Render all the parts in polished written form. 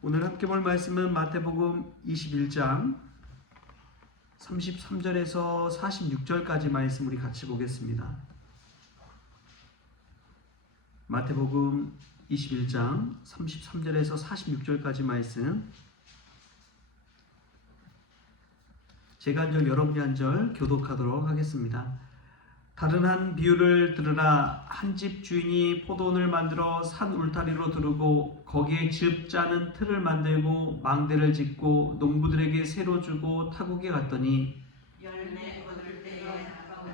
오늘 함께 볼 말씀은 마태복음 21장 33절에서 46절까지 말씀 우리 같이 보겠습니다. 마태복음 21장 33절에서 46절까지 말씀, 제가 한 절 여러분이 한 절 교독하도록 하겠습니다. 다른 한 비유를 들으라. 한 집 주인이 포도원을 만들어 산 울타리로 두르고 거기에 즙 짜는 틀을 만들고 망대를 짓고 농부들에게 새로 주고 타국에 갔더니 열매 거둘 때에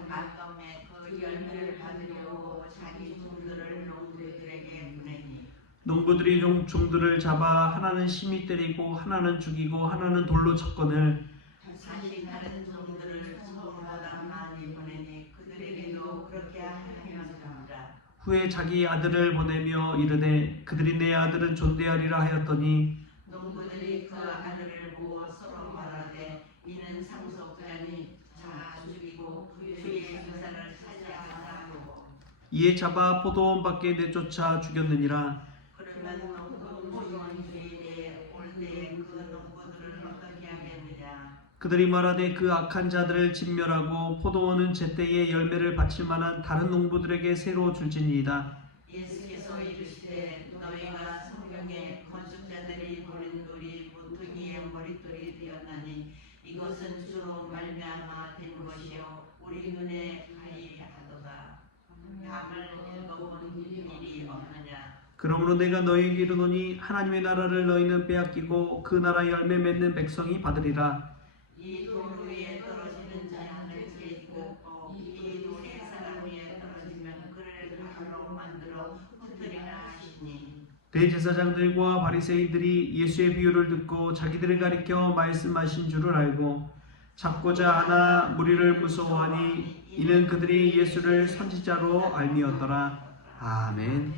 가끔에 그 열매를 받으려고 자기 종들을 농부들에게 보내니 농부들이 종들을 잡아 하나는 심히 때리고 하나는 죽이고 하나는 돌로 쳤거늘 다시 다른 종들을 처음보다 많이 보내니 그들에게도 그렇게 하였느니라. 후에 자기 아들을 보내며 이르되 그들이 내 아들은 존대하리라 하였더니 농부들이 그 아들을 보고 서로 말하되 이는 상속자니 자 죽이고 주의 유산을 차지하자 하고 이에 잡아 포도원 밖에 내쫓아 죽였느니라. 그러면 포도원 주인이 올 때에 그 농부들을 어떻게 하겠느냐. 그들이 말하되 그 악한 자들을 진멸하고 포도원은 제때에 열매를 바칠 만한 다른 농부들에게 새로 줄지니이다. 예수께서 이르시되 너희가 성경에 건축자들이 버린 돌이 모퉁이의 머릿돌이 되었나니 이것은 주로 말미암아 된 것이요 우리 눈에 가이하도다. 밤을 읽어본 일이 없느냐. 그러므로 내가 너희에게 이르노니 하나님의 나라를 너희는 빼앗기고 그 나라 열매 맺는 백성이 받으리라. 이 돌 위에 떨어지는 자는 죄있고 이 돌이 사람 위에 떨어지면 그를 가루로 만들어 흩으리라 하시니 대제사장들과 바리새인들이 예수의 비유를 듣고 자기들을 가리켜 말씀하신 줄을 알고 잡고자 하나 무리를 무서워하니 이는 그들이 예수를 선지자로 알미었더라. 아멘.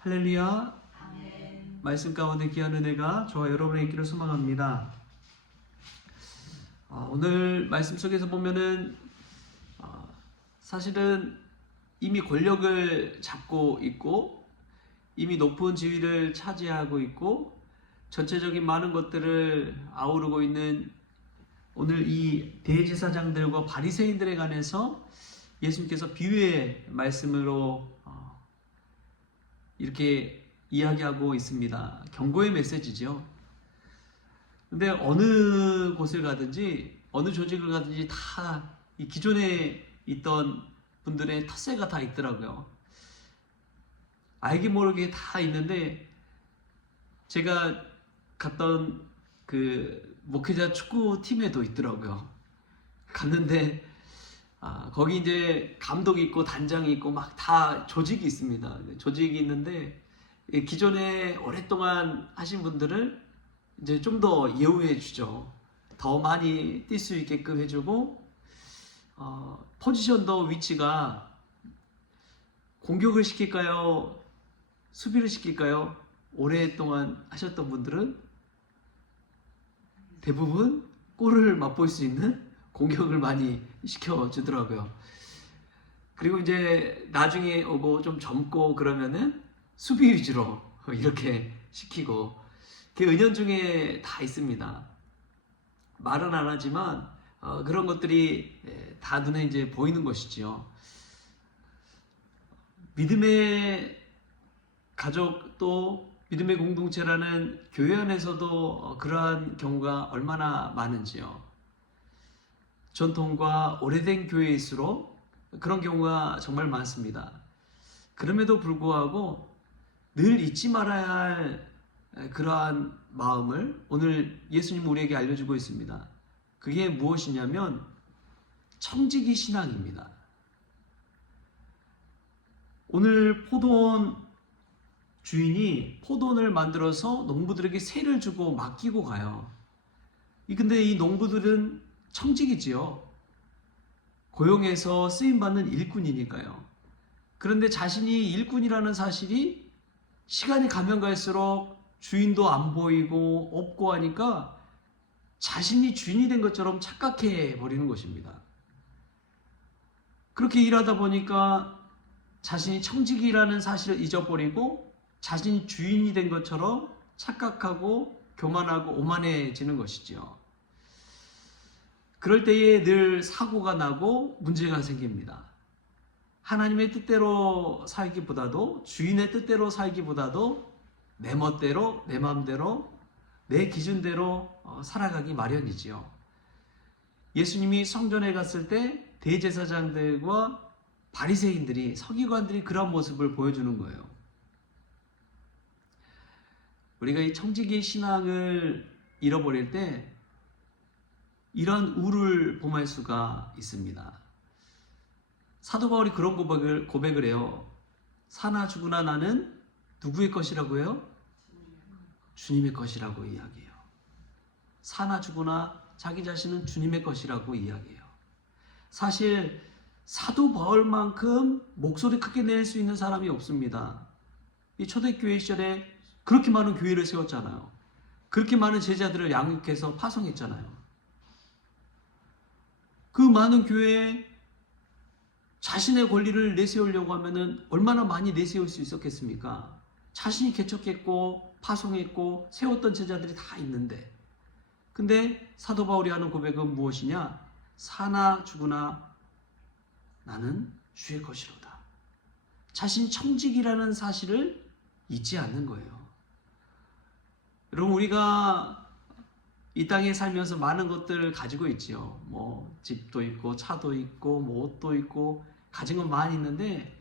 할렐루야. 말씀 가운데 귀한 은혜가 저와 여러분의 있기를 소망합니다. 오늘 말씀 속에서 보면은 사실은 이미 권력을 잡고 있고 이미 높은 지위를 차지하고 있고 전체적인 많은 것들을 아우르고 있는 오늘 이 대제사장들과 바리새인들에 관해서 예수님께서 비유의 말씀으로 이렇게 이야기하고 있습니다. 경고의 메시지죠. 근데 어느 곳을 가든지 어느 조직을 가든지 다 이 기존에 있던 분들의 텃세가 다 있더라고요. 알게 모르게 다 있는데 제가 갔던 그 목회자 축구팀에도 있더라고요. 갔는데 거기 이제 감독이 있고 단장이 있고 막 다 조직이 있습니다. 조직이 있는데 기존에 오랫동안 하신 분들을 이제 좀 더 예우해 주죠. 더 많이 뛸 수 있게끔 해주고 포지션도 위치가 공격을 시킬까요? 수비를 시킬까요? 오랫동안 하셨던 분들은 대부분 골을 맛볼 수 있는 공격을 많이 시켜주더라고요. 그리고 이제 나중에 오고 좀 젊고 그러면은 수비 위주로 이렇게 시키고 그 은연중에 다 있습니다. 말은 안 하지만 그런 것들이 다 눈에 이제 보이는 것이지요. 믿음의 가족 또 믿음의 공동체라는 교회 안에서도 그러한 경우가 얼마나 많은지요. 전통과 오래된 교회일수록 그런 경우가 정말 많습니다. 그럼에도 불구하고 늘 잊지 말아야 할 그러한 마음을 오늘 예수님은 우리에게 알려주고 있습니다. 그게 무엇이냐면 청지기 신앙입니다. 오늘 포도원 주인이 포도원을 만들어서 농부들에게 세를 주고 맡기고 가요. 근데 이 농부들은 청직이지요. 고용해서 쓰임받는 일꾼이니까요. 그런데 자신이 일꾼이라는 사실이 시간이 가면 갈수록 주인도 안 보이고 없고 하니까 자신이 주인이 된 것처럼 착각해 버리는 것입니다. 그렇게 일하다 보니까 자신이 청직이라는 사실을 잊어버리고 자신이 주인이 된 것처럼 착각하고 교만하고 오만해지는 것이죠. 그럴 때에 늘 사고가 나고 문제가 생깁니다. 하나님의 뜻대로 살기보다도, 주인의 뜻대로 살기보다도 내 멋대로, 내 마음대로, 내 기준대로 살아가기 마련이지요. 예수님이 성전에 갔을 때 대제사장들과 바리새인들이, 서기관들이 그런 모습을 보여주는 거예요. 우리가 이 청지기 신앙을 잃어버릴 때 이런 우를 범할 수가 있습니다. 사도 바울이 그런 고백을 해요. 사나 죽으나 나는 누구의 것이라고 해요? 주님의 것이라고 이야기해요. 사나 죽으나 자기 자신은 주님의 것이라고 이야기해요. 사실 사도 바울만큼 목소리 크게 낼 수 있는 사람이 없습니다. 이 초대교회 시절에 그렇게 많은 교회를 세웠잖아요. 그렇게 많은 제자들을 양육해서 파송했잖아요. 그 많은 교회에 자신의 권리를 내세우려고 하면은 얼마나 많이 내세울 수 있었겠습니까? 자신이 개척했고 파송했고 세웠던 제자들이 다 있는데, 근데 사도 바울이 하는 고백은 무엇이냐? 사나 죽으나 나는 주의 것이로다. 자신 청직이라는 사실을 잊지 않는 거예요. 여러분, 우리가 이 땅에 살면서 많은 것들을 가지고 있지요. 뭐 집도 있고 차도 있고 뭐 옷도 있고 가진 건 많이 있는데,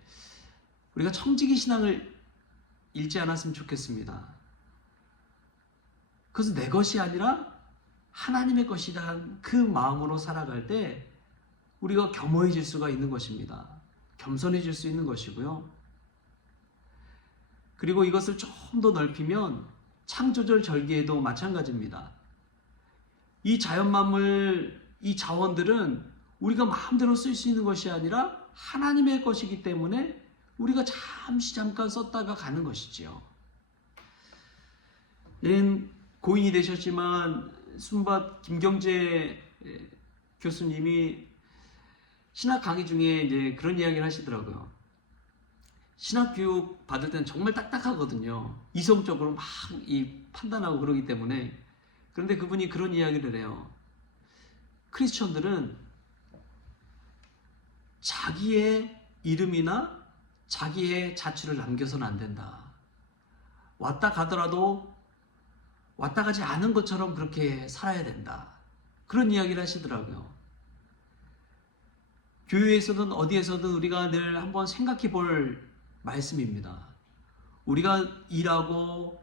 우리가 청지기 신앙을 잃지 않았으면 좋겠습니다. 그것은 내 것이 아니라 하나님의 것이란 그 마음으로 살아갈 때 우리가 겸허해질 수가 있는 것입니다. 겸손해질 수 있는 것이고요. 그리고 이것을 좀 더 넓히면 창조절 절기에도 마찬가지입니다. 이 자연만물, 이 자원들은 우리가 마음대로 쓸 수 있는 것이 아니라 하나님의 것이기 때문에 우리가 잠깐 썼다가 가는 것이지요. 고인이 되셨지만 순밭 김경재 교수님이 신학 강의 중에 이제 그런 이야기를 하시더라고요. 신학 교육 받을 때는 정말 딱딱하거든요. 이성적으로 막 판단하고 그러기 때문에. 그런데 그분이 그런 이야기를 해요. 크리스천들은 자기의 이름이나 자기의 자취를 남겨서는 안 된다. 왔다 가더라도 왔다 가지 않은 것처럼 그렇게 살아야 된다. 그런 이야기를 하시더라고요. 교회에서든 어디에서든 우리가 늘 한번 생각해 볼 말씀입니다. 우리가 일하고,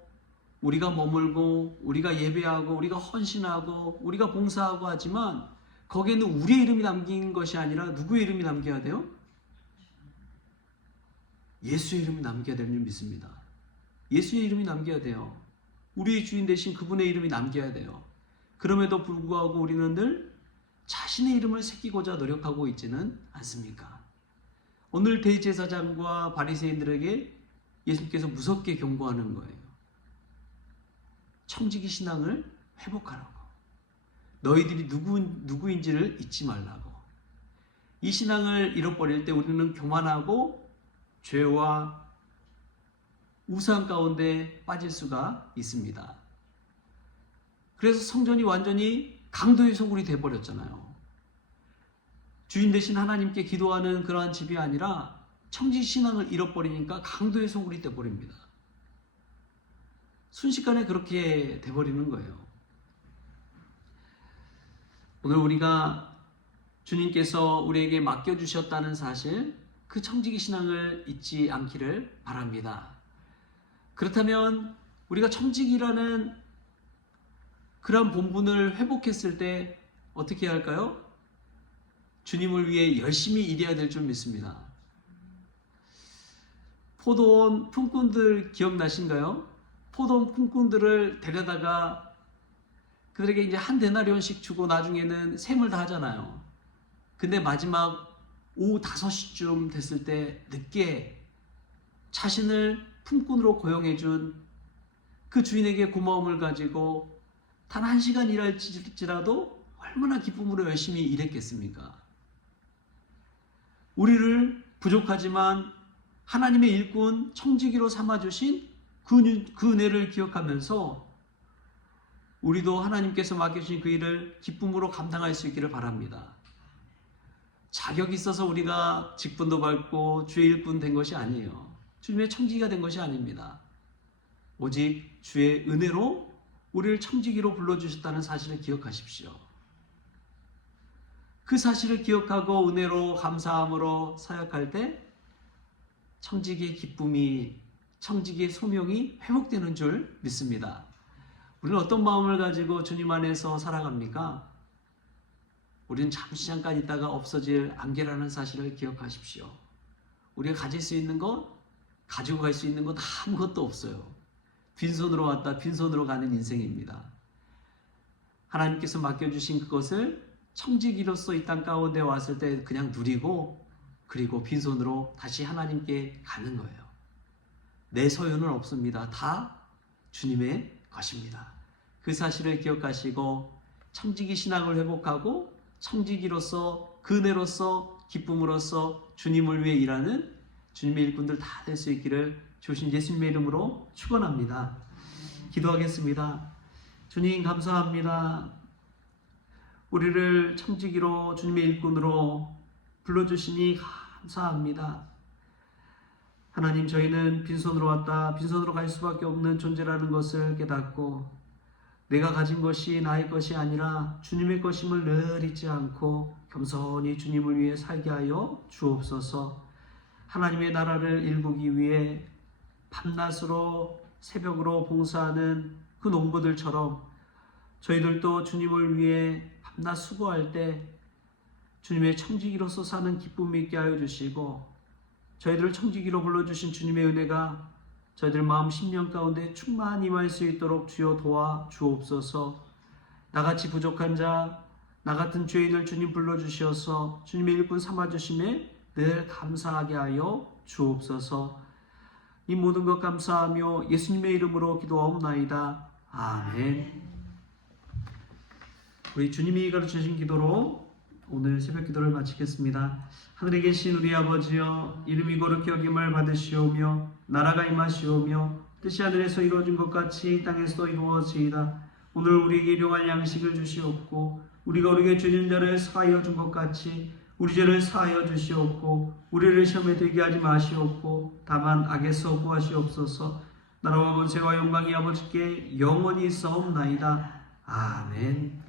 우리가 머물고, 우리가 예배하고, 우리가 헌신하고, 우리가 봉사하고 하지만 거기에는 우리의 이름이 담긴 것이 아니라 누구의 이름이 남겨야 돼요? 예수의 이름이 남겨야 되는 줄 믿습니다. 예수의 이름이 남겨야 돼요. 우리의 주인 대신 그분의 이름이 남겨야 돼요. 그럼에도 불구하고 우리는 늘 자신의 이름을 새기고자 노력하고 있지는 않습니까? 오늘 대제사장과 바리새인들에게 예수님께서 무섭게 경고하는 거예요. 청지기 신앙을 회복하라고. 너희들이 누구인지를 잊지 말라고. 이 신앙을 잃어버릴 때 우리는 교만하고 죄와 우상 가운데 빠질 수가 있습니다. 그래서 성전이 완전히 강도의 소굴이 돼버렸잖아요. 주인 대신 하나님께 기도하는 그러한 집이 아니라 청지 신앙을 잃어버리니까 강도의 소굴이 돼버립니다. 순식간에 그렇게 돼버리는 거예요. 오늘 우리가 주님께서 우리에게 맡겨주셨다는 사실, 그 청지기 신앙을 잊지 않기를 바랍니다. 그렇다면 우리가 청지기라는 그런 본분을 회복했을 때 어떻게 해야 할까요? 주님을 위해 열심히 일해야 될 줄 믿습니다. 포도원 품꾼들 기억나신가요? 포도원 품꾼들을 데려다가 그들에게 이제 한 데나리온씩 주고 나중에는 셈을 다 하잖아요. 근데 마지막 오후 5시쯤 됐을 때 늦게 자신을 품꾼으로 고용해준 그 주인에게 고마움을 가지고 단 1시간 일할지라도 얼마나 기쁨으로 열심히 일했겠습니까? 우리를 부족하지만 하나님의 일꾼 청지기로 삼아주신 그 은혜를 기억하면서 우리도 하나님께서 맡겨주신 그 일을 기쁨으로 감당할 수 있기를 바랍니다. 자격이 있어서 우리가 직분도 받고 주의 일꾼 된 것이 아니에요. 주님의 청지기가 된 것이 아닙니다. 오직 주의 은혜로 우리를 청지기로 불러주셨다는 사실을 기억하십시오. 그 사실을 기억하고 은혜로 감사함으로 사역할 때 청지기의 기쁨이, 청지기의 소명이 회복되는 줄 믿습니다. 우리는 어떤 마음을 가지고 주님 안에서 살아갑니까? 우리는 잠깐 있다가 없어질 안개라는 사실을 기억하십시오. 우리가 가질 수 있는 것, 가지고 갈 수 있는 것 아무것도 없어요. 빈손으로 왔다 빈손으로 가는 인생입니다. 하나님께서 맡겨주신 그것을 청지기로서 이 땅 가운데 왔을 때 그냥 누리고, 그리고 빈손으로 다시 하나님께 가는 거예요. 내 소유는 없습니다. 다 주님의 것입니다. 그 사실을 기억하시고 청지기 신앙을 회복하고 청지기로서, 그 은혜로서, 기쁨으로서 주님을 위해 일하는 주님의 일꾼들 다 될 수 있기를 주신 예수님의 이름으로 축원합니다. 기도하겠습니다. 주님 감사합니다. 우리를 청지기로 주님의 일꾼으로 불러주시니 감사합니다. 하나님, 저희는 빈손으로 왔다 빈손으로 갈 수밖에 없는 존재라는 것을 깨닫고, 내가 가진 것이 나의 것이 아니라 주님의 것임을 늘 잊지 않고 겸손히 주님을 위해 살게 하여 주옵소서. 하나님의 나라를 일구기 위해 밤낮으로 새벽으로 봉사하는 그 농부들처럼 저희들도 주님을 위해 밤낮 수고할 때 주님의 청지기로서 사는 기쁨이 있게 하여 주시고, 저희들을 청지기로 불러주신 주님의 은혜가 저희들 마음 심령 가운데 충만히 임할 수 있도록 주여 도와 주옵소서. 나같이 부족한 자, 나 같은 죄인을 주님 불러주셔서 주님의 일꾼 삼아주심에 늘 감사하게 하여 주옵소서. 이 모든 것 감사하며 예수님의 이름으로 기도하옵나이다. 아멘. 우리 주님이 가르쳐주신 기도로 오늘 새벽 기도를 마치겠습니다. 하늘에 계신 우리 아버지여, 이름이 거룩히 여김을 받으시오며 나라가 임하시오며 뜻이 하늘에서 이루어진 것 같이 땅에서도 이루어지이다. 오늘 우리에게 일용할 양식을 주시옵고, 우리가 우리에게 죄진 자를 사하여 준 것 같이 우리 죄를 사하여 주시옵고, 우리를 시험에 들게 하지 마시옵고 다만 악에서 구하시옵소서. 나라와 권세와 영광이 아버지께 영원히 있사옵나이다. 아멘.